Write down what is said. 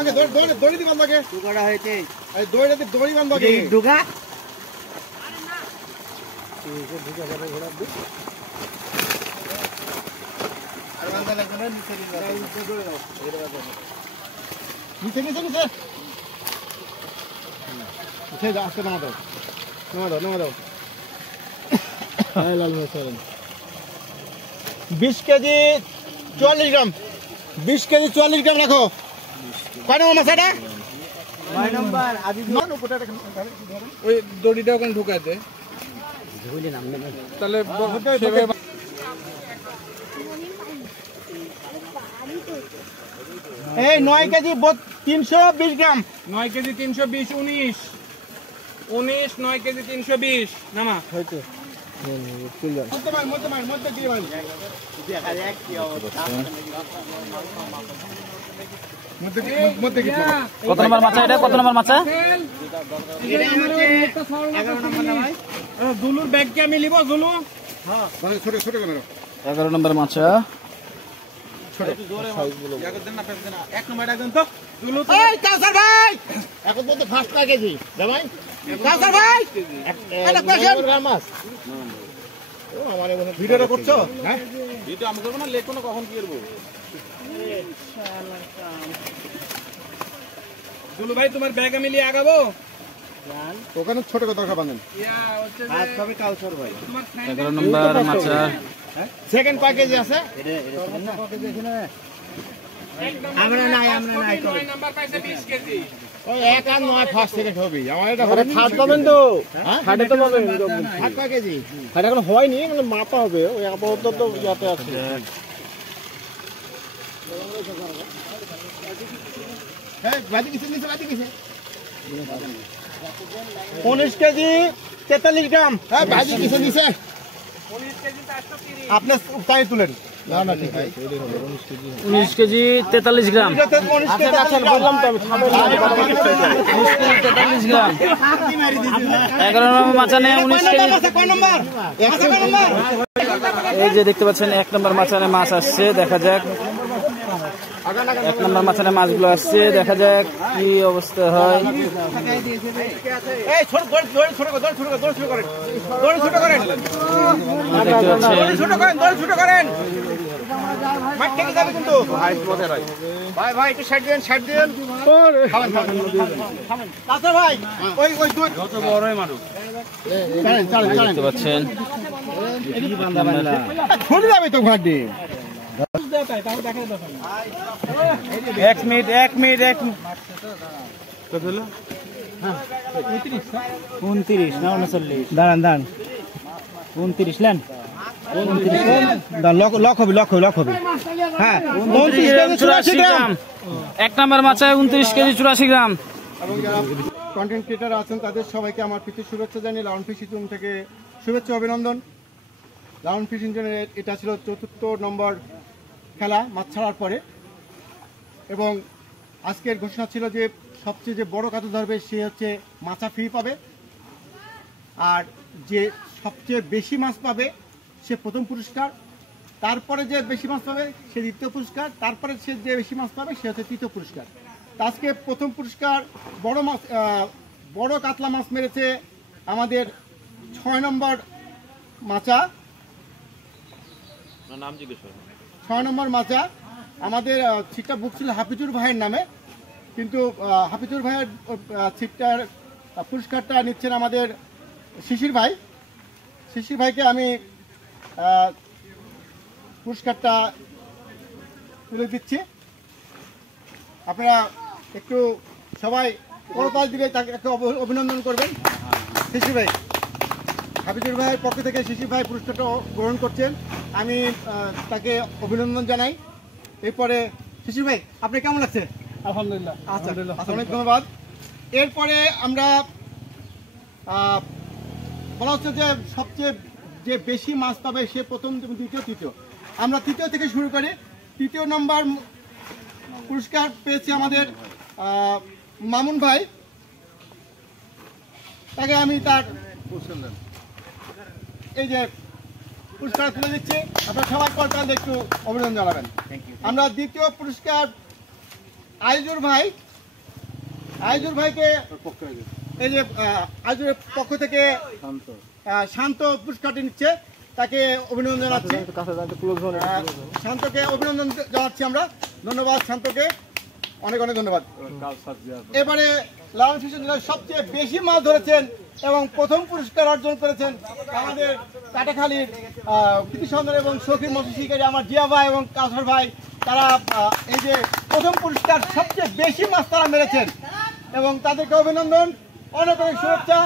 আগে দড়ি দিবান লাগে টুকাটা হয়েছে এই দড়িতে দড়ি বাঁধ লাগে ঢুকা ঢুকা যাবে ঘোড়া দি আর বাঁধা লাগবে না নিচে দড়ি দাও নিচে নিচে নিচে উঠে যা আস্তে নামা দাও নামা দাও লাল মশলা 20 কেজি 44 গ্রাম 20 কেজি 44 গ্রাম রাখো কয় নম্বর মাছটা 9 নম্বর আদি ওই দড়িটা ওখানে ঢুকায় দে ঝুলে নামবে না তাহলে এই 9 কেজি 320 গ্রাম 9 কেজি 320 19 9 কেজি 320 নামা হইতো মধ্যে দিয়ে ভাই দেখা যাক কি অবস্থা কত নম্বর মাছ এটা কত নম্বর মাছ এটা হচ্ছে 11 নম্বর না ভাই জুলুর ব্যাগ কি আমি নিব জুলু হ্যাঁ ছোট ছোট করে 11 নম্বর মাছ ছোট জোরে ইয়াকে দেন না পেছ দেন এক নম্বর একদম তো জুলু এই কাউসার ভাই এখন তো ফার্স্ট কেজি দে ভাই কাউসার ভাই এটা কত মাছ ও আমারে ভিডিওটা করছো হ্যাঁ ভিডিও আমি করব না লেখো না কখন কি করব জুলু ভাই তোমার ব্যাগ আমি নিয়ে আগাবো জান ওখানে ছোট কথা দরকার বাঁধেন ইয়া হচ্ছে আজ কবে কাউসার ভাই 11 নম্বর মাছ হ্যাঁ সেকেন্ড কয় কেজি আছে এটা কয় কেজি আছে না আমরা নাই 9 নাম্বার পাইছে 20 কেজি ওই 1 আর 9 ফার্স্ট সেকেন্ড হবে আমার এটা হবে থার্ড পাবেন তো থার্ডে তো পাবেন থার্ড কয় কেজি থার্ড এখন হয়নি মানে মাপা হবে ওই আপাতত তো ইয়াতে আছে এই বাজি কিসে নিচে বাজি কিসে 19 কেজি 43 গ্রাম হ্যাঁ বাজি কিসে নিচে 19 কেজি 430 আপনি তাই তুলেন না না ঠিক আছে 19 কেজি 43 গ্রাম আচ্ছা আচ্ছা বললাম তো আমি 43 গ্রাম 11 নম্বর মাছ নে 19 কেজি কয় নম্বর এই যে দেখতে পাচ্ছেন 1 নম্বর মাছানে মাছ আসছে দেখা যাক 1 নম্বর মাছানে মাছগুলো আসছে দেখা যাক কি অবস্থা হয় এই ছোট করেন দেখতে পাচ্ছেন ছোট করেন মাছ থেকে যাবে কিন্তু ভাই একটু সাইড দেন খাবেন আচ্ছা ভাই ওই যত বড়ই মারু চলেন দেখতে পাচ্ছেন ছুটে যাবে তো ঘাটে 1 মিনিট কত হলো 29 না 39 দাঁড়ান 29 লেন 29 লক হবে হ্যাঁ 29 গ্রাম 1 নম্বর মাছে 29 কেজি 84 গ্রাম এবং যারা কন্টেন্ট ক্রিয়েটর আছেন তাদের সবাইকে আমার প্রীতি শুভেচ্ছা জানিয়ে লাউন ফিশিং জোন থেকে শুভেচ্ছা অভিনন্দন। লাউন ফিশিং জোনের এটা ছিল 4র্থ নম্বর খেলা মাছ ছাড়ার পরে, এবং আজকের ঘোষণা ছিল যে সবচেয়ে যে বড় কাতল ধরবে সে হচ্ছে মাছা ফ্রি পাবে, আর যে সবচেয়ে বেশি মাছ পাবে সে প্রথম পুরস্কার, তারপরে যে বেশি মাছ পাবে সে দ্বিতীয় পুরস্কার, তারপরে সে যে বেশি মাছ পাবে সে হচ্ছে তৃতীয় পুরস্কার। আজকে প্রথম পুরস্কার বড় কাতলা মাছ মেরেছে আমাদের 6 নম্বর মাচা, নাম জিজ্ঞেস করুন। 6 নম্বর মাচা আমাদের ছিটটা বুক ছিল হাফিজুর ভাইয়ের নামে, কিন্তু হাফিজুর ভাইয়ের ছিটটার পুরস্কারটা নিচ্ছেন আমাদের শিশির ভাই। শিশির ভাইকে আমি পুরস্কারটা তুলে দিচ্ছি। আপনারা একটু সবাই করতাল দিলে তাকে একটু অভিনন্দন করবেন। শিশির ভাই, হাফিজুর ভাইয়ের পক্ষ থেকে শিশির ভাই পুরস্কারটা গ্রহণ করছেন, আমি তাকে অভিনন্দন জানাই। এরপরে শিশির ভাই আপনি কেমন লাগছে? আলহামদুলিল্লাহ। আচ্ছা, অনেক ধন্যবাদ। এরপরে আমরা বলা হচ্ছে যে সবচেয়ে যে বেশি মাছ পাবে সে প্রথম, দ্বিতীয়, তৃতীয়। আমরা তৃতীয় থেকে শুরু করি। 3য় নম্বর পুরস্কার পেয়েছে আমাদের মামুন ভাই, তাকে আমি তার এই যে পুরস্কার তুলে দিচ্ছি। আপনারা সবাই করতাম একটু অভিনন্দন জানাবেন। আমরা দ্বিতীয় পুরস্কার আইজুর ভাইকে এই যে আইজুরের পক্ষ থেকে শান্ত পুরস্কারটি নিচ্ছে, তাকে অভিনন্দন জানাচ্ছি। শান্তকে অভিনন্দন জানাচ্ছি আমরা, ধন্যবাদ শান্তকে, অনেক অনেক ধন্যবাদ। এবারে লালন ফিশিং জেলায় সবচেয়ে বেশি মাছ ধরেছেন এবং প্রথম পুরস্কার অর্জন করেছেন আমাদের কাটাখালীর কৃতি সন্ধান এবং শৌখিন মৎস্য শিকারী আমার জিয়া ভাই এবং কাউসার ভাই। তারা এই যে প্রথম পুরস্কার সবচেয়ে বেশি মাছ তারা মেরেছেন এবং তাদেরকে অভিনন্দন, অনেক অনেক শুভেচ্ছা।